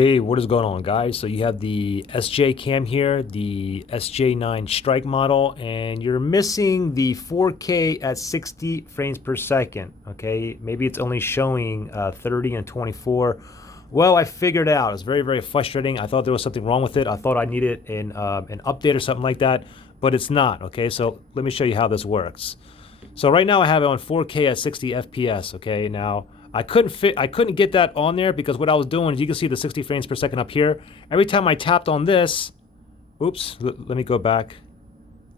Hey, what is going on, guys? So you have the SJCAM here, the SJ9 Strike model, and you're missing the 4K at 60 frames per second, okay? Maybe it's only showing 30 and 24. Well, I figured it out. It's very, very frustrating. I thought there was something wrong with it. I thought I needed an update or something like that, but it's not, okay? So let me show you how this works. So right now I have it on 4K at 60 FPS, okay? Now, I couldn't get that on there because what I was doing is you can see the 60 frames per second up here. Every time I tapped on this, oops, let me go back.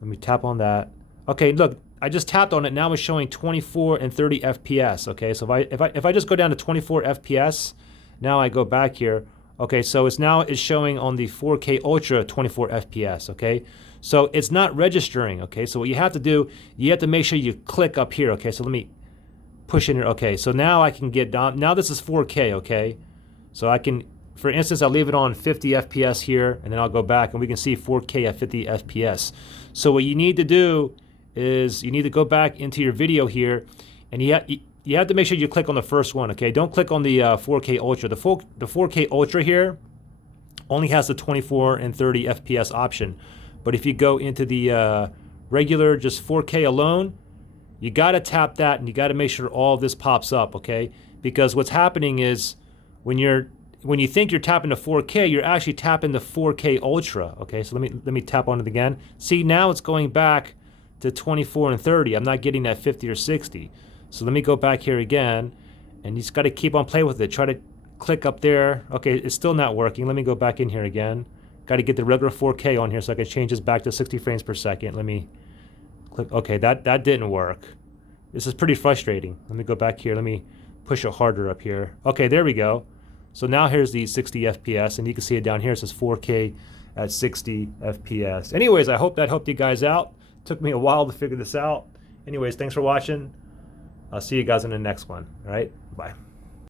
Let me tap on that. Okay, look, I just tapped on it. Now it's showing 24 and 30 FPS. Okay, so if I just go down to 24 FPS, now I go back here. Okay, so it's showing on the 4K Ultra 24 FPS. Okay, so it's not registering. Okay, so what you have to do, you have to make sure you click up here. Okay, so let me push in here. Okay, so now I can get down. Now this is 4K, okay? So I can, for instance, I'll leave it on 50 FPS here, and then I'll go back, and we can see 4K at 50 FPS. So what you need to do is you need to go back into your video here, and you have to make sure you click on the first one, okay? Don't click on the 4K Ultra. The 4K Ultra here only has the 24 and 30 FPS option. But if you go into the regular, just 4K alone, you got to tap that, and you got to make sure all of this pops up, okay? Because what's happening is when you think you're tapping the 4K, you're actually tapping the 4K Ultra, okay? So let me tap on it again. See, now it's going back to 24 and 30. I'm not getting that 50 or 60. So let me go back here again, and you just got to keep on playing with it. Try to click up there. Okay, it's still not working. Let me go back in here again. Got to get the regular 4K on here so I can change this back to 60 frames per second. Let me click. Okay, that didn't work. This is pretty frustrating. Let me go back here. Let me push it harder up here. Okay, there we go. So now here's the 60 FPS, and you can see it down here. It says 4K at 60 FPS. Anyways, I hope that helped you guys out. Took me a while to figure this out. Anyways, thanks for watching. I'll see you guys in the next one. All right, bye.